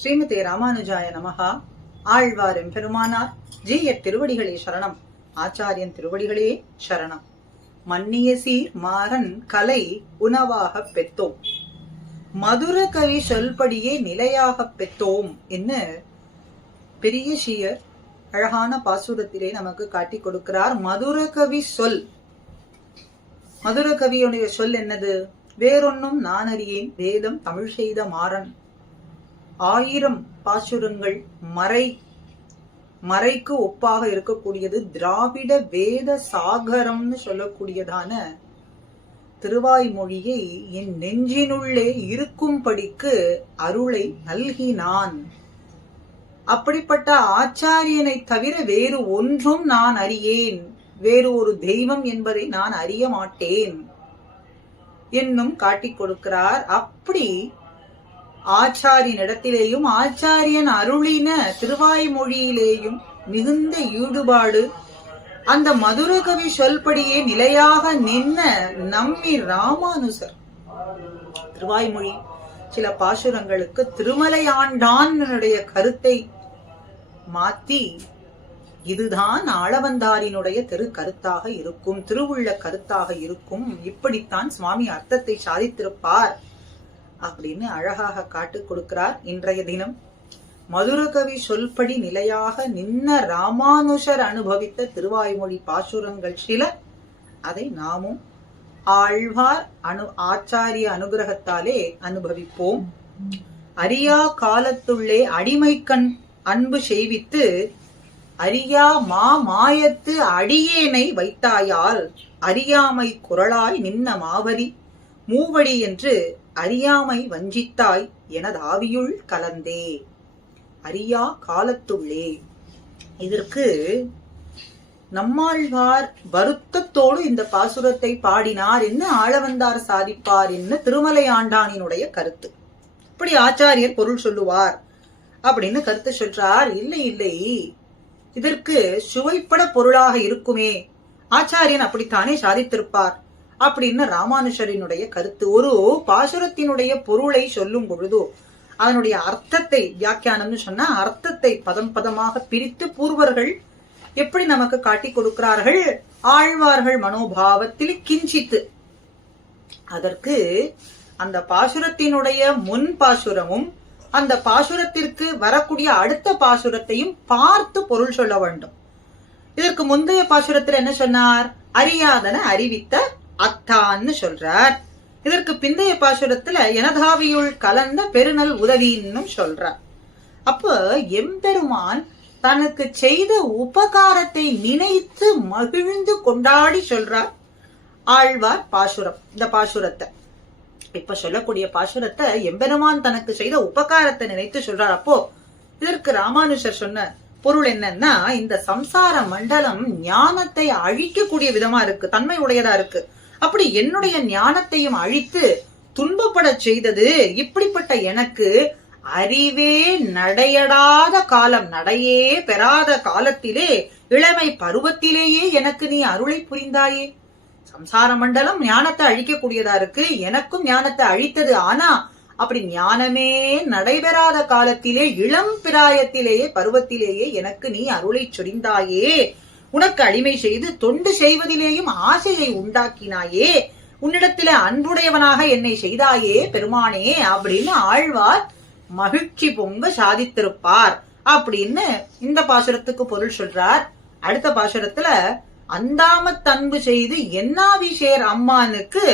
ஸ்ரீமதே ராமானுஜாய நமஹா. ஆழ்வார் எம்பெருமானார் ஜீயர் திருவடிகளே சரணம். ஆச்சாரியன் திருவடிகளே சரணம். மன்னிய சீர் மாறன் கலை உணவாக பெற்றோம், மதுர கவி சொல்படியே நிலையாக பெற்றோம் என்று பெரிய ஷீயர் அழகான பாசுரத்திலே நமக்கு காட்டி கொடுக்கிறார். மதுர கவி சொல், மதுர கவியுடைய சொல் என்னது? வேறொன்னும் நான் அறியேன் வேதம் தமிழ் செய்த மாறன். 1000 பாசுரங்கள் மறைக்கு ஒப்பாக இருக்கக்கூடியது. திராவிட வேத சாகரம்னு சொல்லக்கூடியதான திருவாய்மொழியை என் நெஞ்சினுள்ளே இருக்கும்படிக்கு அருளை நல்கினான். அப்படிப்பட்ட ஆச்சாரியனை தவிர வேறு ஒன்றும் நான் அறியேன், வேறு ஒரு தெய்வம் என்பதை நான் அறிய மாட்டேன் என்னும் காட்டிக் கொடுக்கிறார். அப்படி ஆச்சாரியனிடத்திலேயும் ஆச்சாரியன் அருளின திருவாய்மொழியிலேயும் மிகுந்த ஈடுபாடு, அந்த மதுரகவி சொல்படியே நிலையாக நின்ன நம்மி ராமானுசர் திருவாய்மொழி சில பாசுரங்களுக்கு திருமலையாண்டான் கருத்தை மாத்தி இதுதான் ஆளவந்தாரினுடைய கருத்தாக இருக்கும், திருவுள்ள கருத்தாக இருக்கும், இப்படித்தான் சுவாமி அர்த்தத்தை சாதித்திருப்பார் அப்படின்னு அழகாக காட்டு கொடுக்கிறார். இன்றைய தினம் மதுரகவி சொல்படி நிலையாக நின்ன ராமானுஷர் அனுபவித்த திருவாய்மொழி பாசுரங்கள் சில, அதை நாமும் ஆழ்வார் ஆச்சாரிய அனுகிரகத்தாலே அனுபவிப்போம். அரியா காலத்துள்ளே அடிமைக்கண் அன்பு செய்வித்து அரியா மாயத்து அடியேனை வைத்தாயால் அறியாமை குரலாய் நின்ன மாவரி மூவடி என்று அறியாமை வஞ்சித்தாய் எனதாவியுள் கலந்தே. அரியா காலத்துள்ளே, இதற்கு நம்மாழ்வார் வருத்தத்தோடு இந்த பாசுரத்தை பாடினார் என்ன ஆளவந்தார் சாதிப்பார் என்ன திருமலை ஆண்டானினுடைய கருத்து. இப்படி ஆச்சாரியர் பொருள் சொல்லுவார் அப்படின்னு கருத்து சொல்றார். இல்லை இல்லை, இதற்கு சுவைப்பட பொருளாக இருக்குமே, ஆச்சாரியன் அப்படித்தானே சாதித்திருப்பார் அப்படின்னு ராமானுஷரினுடைய கருத்து. ஒரு பாசுரத்தினுடைய பொருளை சொல்லும் பொழுது அதனுடைய அர்த்தத்தை, வியாக்கியானம்னு சொன்னா அர்த்தத்தை பதம் பதமாக பிரித்து பூர்வர்கள் எப்படி நமக்கு காட்டி கொடுக்கிறார்கள், ஆழ்வார்கள் மனோபாவத்தில் கிஞ்சித்து. அதற்கு அந்த பாசுரத்தினுடைய முன் பாசுரமும் அந்த பாசுரத்திற்கு வரக்கூடிய அடுத்த பாசுரத்தையும் பார்த்து பொருள் சொல்ல வேண்டும். இதற்கு முந்தைய பாசுரத்தில் என்ன சொன்னார்? அறியாதன அறிவித்த அத்தான்னு சொல்றார். இதற்கு பிந்தைய பாசுரத்துல எனதாவியுள் கலந்த பெருநல் உதவின்னு சொல்றார். அப்ப எம்பெருமான் தனக்கு செய்த உபகாரத்தை நினைத்து மகிழ்ந்து கொண்டாடி சொல்றார் ஆழ்வார் பாசுரம். இந்த பாசுரத்தை இப்ப சொல்லக்கூடிய பாசுரத்தை எம்பெருமான் தனக்கு செய்த உபகாரத்தை நினைத்து சொல்றார். அப்போ இதற்கு ராமானுஷர் சொன்ன பொருள் என்னன்னா, இந்த சம்சார மண்டலம் ஞானத்தை அழிக்கக்கூடிய விதமா இருக்கு, தன்மை உடையதா இருக்கு. அப்படி என்னுடைய ஞானத்தையும் அழித்து துன்பப்பட செய்தது இப்படிப்பட்ட எனக்கு அறிவே நடையடாத காலம், நடையே பெறாத காலத்திலே இளமை பருவத்திலேயே எனக்கு நீ அருளை புரிந்தாயே. சம்சார மண்டலம் ஞானத்தை அழிக்கக்கூடியதா இருக்கு, எனக்கும் ஞானத்தை அழித்தது. ஆனா அப்படி ஞானமே நடைபெறாத காலத்திலே இளம் பிராயத்திலேயே பருவத்திலேயே எனக்கு நீ அருளை சொரிந்தாயே, உனக்கு அடிமை செய்து தொண்டு செய்வதிலேயும் ஆசையை உண்டாக்கினாயே, உன்னிடத்தில அன்புடையவனாக என்னை செய்தாயே பெருமானே அப்படின்னு ஆழ்வார் மகிழ்ச்சி பொங்க சாதித்திருப்பார் அப்படின்னு இந்த பாசுரத்துக்கு பொருள் சொல்றார். அடுத்த பாசுரத்துல அந்தாம தன்பு செய்து என்னாவிஷேர் அம்மானுக்கு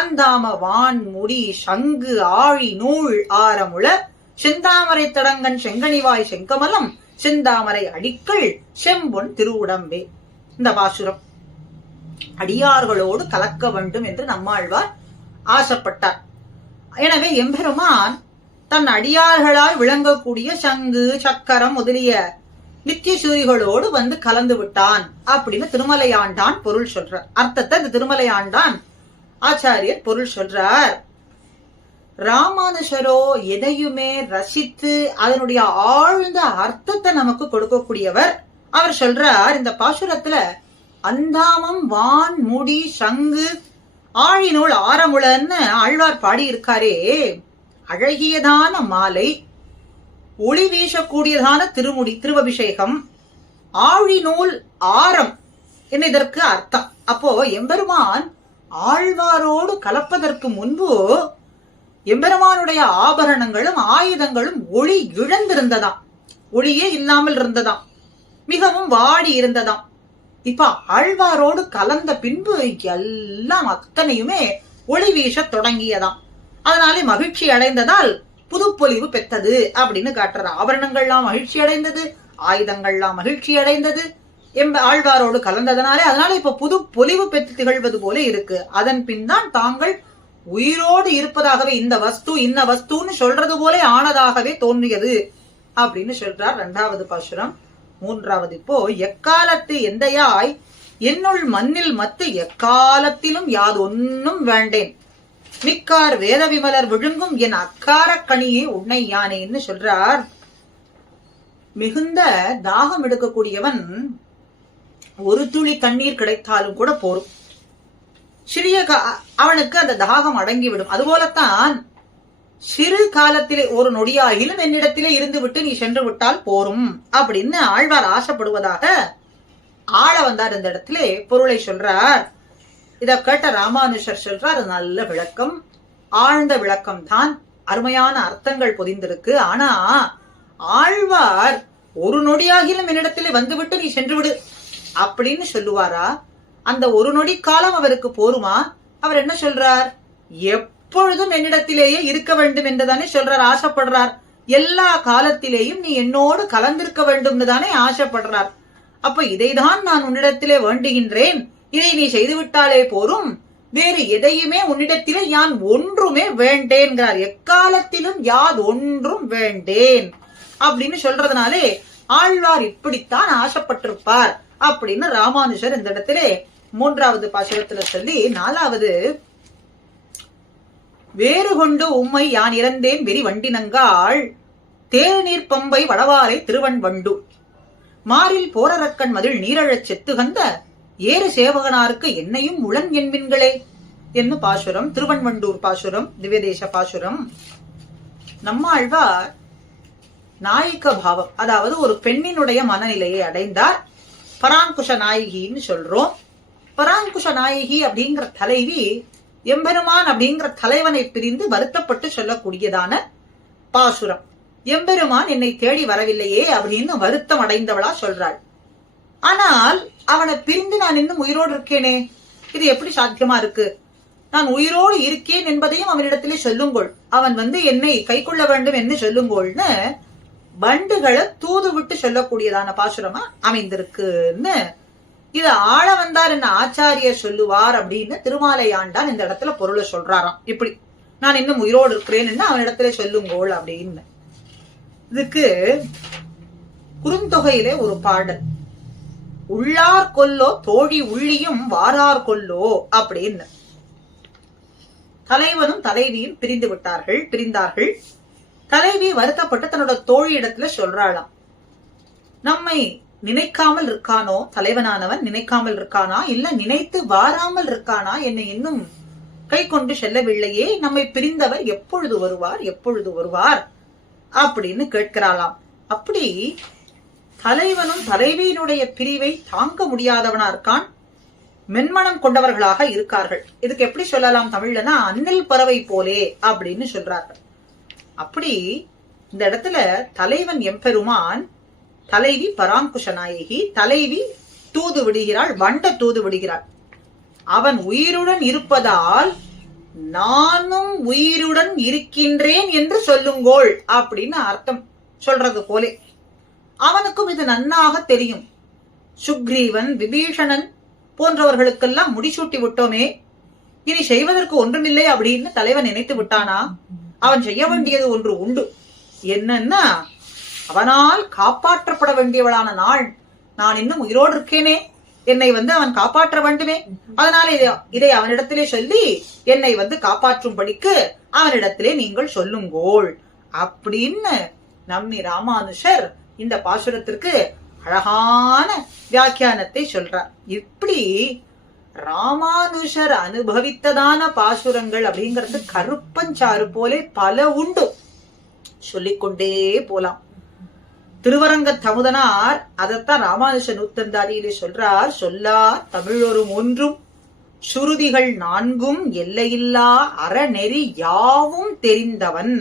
அந்தாம வான் முடி சங்கு ஆழி நூல் ஆரமுள செந்தாமரை தடங்கன் செங்கனிவாய் செங்கமலம் செந்தாமரை அடிக்கள் செம்பொன் திருவுடம்பே. இந்த பாசுரம் அடியார்களோடு கலக்க வேண்டும் என்று நம்மாழ்வார் ஆசைப்பட்டார். எனவே எம்பெருமான் தன் அடியார்களால் விளங்கக்கூடிய சங்கு சக்கரம் முதலிய நித்திய சூரிகளோடு வந்து கலந்து விட்டான் அப்படின்னு திருமலையாண்டான் பொருள் சொல்றார். அர்த்தத்தை இந்த திருமலையாண்டான் ஆச்சாரியர் பொருள் சொல்றார். ராமானுஷரோ எதையுமே ரசித்து அதனுடைய ஆழ்ந்த அர்த்தத்தை நமக்கு கொடுக்கக்கூடியவர். அவர் சொல்றார், இந்த பாசுரத்துல அந்தாமம் வான் முடி சங்கு ஆழிநூல் ஆரமுளன்னு ஆழ்வார் பாடி இருக்காரே, அழகியதான மாலை ஒளி வீசக்கூடியதான திருமுடி, திருவபிஷேகம், ஆழி நூல் ஆரம் என்ன இதற்கு அர்த்தம். அப்போ எம்பெருமான் ஆழ்வாரோடு கலப்பதற்கு முன்பு எம்பெருமானுடைய ஆபரணங்களும் ஆயுதங்களும் ஒளி இழந்திருந்ததாம், ஒளியே இல்லாமல் இருந்ததாம், மிகவும் வாடி இருந்ததாம். இப்ப ஆழ்வாரோடு கலந்த பின்பு எல்லாம் அத்தனையுமே ஒளி வீச தொடங்கியதாம். அதனாலே மகிழ்ச்சி அடைந்ததால் புதுப்பொலிவு பெற்றது அப்படின்னு காட்டுற. ஆபரணங்கள்லாம் மகிழ்ச்சி அடைந்தது, ஆயுதங்கள்லாம் மகிழ்ச்சி அடைந்தது ஆழ்வாரோடு கலந்ததனாலே. அதனால இப்ப புது பொலிவு பெற்று திகழ்வது போல இருக்கு. அதன் பின் தான் தாங்கள் உயிரோடு இருப்பதாகவே, இந்த வஸ்து இன்ன வஸ்துன்னு சொல்றது போல ஆனதாகவே தோன்றியது அப்படின்னு சொல்றார். 2வது பாசுரம். 3வது இப்போ எக்காலத்து எந்தையாய் என்னுள் மண்ணில் மத்து எக்காலத்திலும் யாது ஒன்னும் வேண்டேன் மிக்கார் வேத விமலர் விழுங்கும் என் அக்கார கனியே உன்னை யானேன்னு சொல்றார். மிகுந்த தாகம் எடுக்கக்கூடியவன் ஒரு துளி தண்ணீர் கிடைத்தாலும் கூட போரும், சிறிய அவனுக்கு அந்த தாகம் அடங்கிவிடும். அதுபோலத்தான் சிறு காலத்திலே ஒரு நொடியாகிலும் என்னிடத்திலே இருந்து விட்டு நீ சென்று விட்டால் போரும் அப்படின்னு ஆழ்வார் ஆசைப்படுவதாக ஆள வந்தார். இந்த இடத்திலே பொருளை சொல்றார். இத கேட்ட ராமானுஷர் சொல்றார், நல்ல விளக்கம், ஆழ்ந்த விளக்கம் தான், அருமையான அர்த்தங்கள் பொதிந்திருக்கு. ஆனா ஆழ்வார் ஒரு நொடியாகிலும் என்னிடத்திலே வந்துவிட்டு நீ சென்று விடு அப்படின்னு சொல்லுவாரா? அந்த ஒரு நொடி காலம் அவருக்கு போருமா? அவர் என்ன சொல்றார்? எப்பொழுதும் என்னிடத்திலேயே இருக்க வேண்டும் என்றுதானே சொல்றார், ஆசைப்படுறார். எல்லா காலத்திலேயும் நீ என்னோடு கலந்திருக்க வேண்டும் தானே ஆசைப்படுறார். அப்ப இதைதான் நான் உன்னிடத்திலே வேண்டுகின்றேன், இதை நீ செய்துவிட்டாலே போரும், வேறு எதையுமே உன்னிடத்திலே யான் ஒன்றுமே வேண்டேன்கிறார். எக்காலத்திலும் யாது ஒன்றும் வேண்டேன் அப்படின்னு சொல்றதுனாலே ஆழ்வார் இப்படித்தான் ஆசைப்பட்டிருப்பார் அப்படின்னு ராமானுஷர் இந்த இடத்திலே 3வது பாசுரத்துல சொல்லி 4வது வேறு கொண்டு உம்மை யான் இறந்தேன் வெறி வண்டினங்காள் தேநீர் பம்பை வடவாரை திருவன் வண்டு மாறில் போரரக்கன் மதில் நீரழச் செத்துகந்த ஏறு சேவகனாருக்கு என்னையும் உளன் என்பீன்களே என்று பாசுரம். திருவன்வண்டூர் பாசுரம், திவ்யதேச பாசுரம். நம்மாழ்வார் நாயிக பாவம், அதாவது ஒரு பெண்ணினுடைய மனநிலையை அடைந்தார். பராங்குஷ நாயகின்னு சொல்றோம். பராங்குஷ நாயகி அப்படிங்கிற தலைவி எம்பெருமான் அப்படிங்கிற தலைவனை பிரிந்து வருத்தப்பட்டு சொல்லக்கூடியதான பாசுரம். எம்பெருமான் என்னை தேடி வரவில்லையே அப்படின்னு வருத்தம் அடைந்தவளா சொல்றாள். ஆனால் அவனை பிரிந்து நான் இன்னும் உயிரோடு இருக்கேனே, இது எப்படி சாத்தியமா இருக்கு? நான் உயிரோடு இருக்கேன் என்பதையும் அவனிடத்திலே சொல்லுங்கோள், அவன் என்னை கை கொள்ள வேண்டும் என்று சொல்லுங்கோள்னு வண்டுகளை தூது விட்டு சொல்லக்கூடியதான பாசுரமா அமைந்திருக்குன்னு இது ஆள வந்தார் என்ன ஆச்சாரியர் சொல்லுவார் அப்படின்னு திருமாலை ஆண்டான் இந்த இடத்துல பொருளை சொல்றாராம். இப்படி நான் இன்னும் உயிரோடு இருக்கிறேன் அவனிடத்துல சொல்லுங்கோள் அப்படின்னு. இதுக்கு குறுந்தொகையிலே ஒரு பாடல், உள்ளார் கொல்லோ தோழி உள்ளியும் வாரார் கொல்லோ அப்படின்னு. தலைவனும் தலைவியும் பிரிந்தார்கள். தலைவி வருத்தப்பட்டு தன்னோட தோழி இடத்துல சொல்றாளாம், நம்மை நினைக்காமல் இருக்கானோ தலைவனானவன், நினைக்காமல் இருக்கானா, இல்ல நினைத்து வாராமல் இருக்கானா, என்னை இன்னும் கை கொண்டு செல்லவில்லையே, நம்மை பிரிந்தவர் எப்பொழுது வருவார் அப்படின்னு கேட்கிறாளாம். அப்படி தலைவனும் தலைவியினுடைய பிரிவை தாங்க முடியாதவனா இருக்கான், மென்மனம் கொண்டவர்களாக இருக்கார்கள். இதுக்கு எப்படி சொல்லலாம் தமிழ்லனா, அன்னில் பறவை போலே அப்படின்னு சொல்றார்கள். அப்படி இந்த இடத்துல தலைவன் எம்பெருமான், தலைவி பராங்குஷ நாயகி, தலைவி தூது விடுகிறாள், வண்ட தூது விடுகிறாள். அவன் உயிருடன் இருப்பதால் நானும் உயிருடன் இருக்கின்றேன் என்று சொல்லுங்கோள் அப்படின்னு அர்த்தம் சொல்றது போலே. அவனுக்கும் இது நன்னாக தெரியும். சுக்ரீவன், விபீஷணன் போன்றவர்களுக்கெல்லாம் முடிசூட்டி விட்டோமே, இனி செய்வதற்கு ஒன்றுமில்லை அப்படின்னு தலைவன் நினைத்து விட்டானா? அவன் செய்ய வேண்டியது ஒன்று உண்டு. என்னன்னா, அவனால் காப்பாற்றப்பட வேண்டியவளான நாள், நான் இன்னும் உயிரோடு இருக்கேனே, என்னை அவன் காப்பாற்ற வேண்டுமே, அதனால இதை அவனிடத்திலே சொல்லி என்னை காப்பாற்றும்படிக்கு அவனிடத்திலே நீங்கள் சொல்லுங்கோள் அப்படின்னு நம்மி ராமானுஷர் இந்த பாசுரத்திற்கு அழகான வியாக்கியானத்தை சொல்றார். இப்படி ராமானுஷர் அனுபவித்ததான பாசுரங்கள் அப்படிங்கிறது கருப்பஞ்சாறு போலே பல உண்டு, சொல்லிக்கொண்டே போலாம். திருவரங்க தமுதனார் அதைத்தான் ராமானுஷ நூத்தந்தாதியிலே சொல்றார். சொல்லார் தமிழொரு ஒன்றும் சுருதிகள் நான்கும் எல்லையில்லா அறநெறி யாவும் தெரிந்தவன்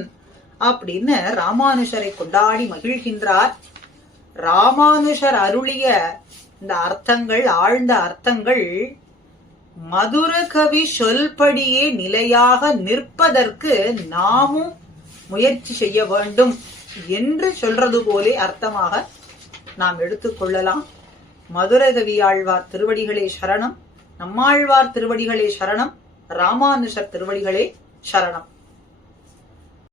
அப்படின்னு ராமானுஷரை கொண்டாடி மகிழ்கின்றார். ராமானுஷர் அருளிய இந்த அர்த்தங்கள், ஆழ்ந்த அர்த்தங்கள் மதுர கவி சொல்படியே நிலையாக நிற்பதற்கு நாமும் முயற்சி செய்ய வேண்டும் என்று சொல்றது போலே அர்த்தமாக நாம் எடுத்துக்கொள்ளலாம். மதுரகவி ஆழ்வார் திருவடிகளே சரணம், நம்மாழ்வார் திருவடிகளே சரணம், ராமானுஷர் திருவடிகளே சரணம்.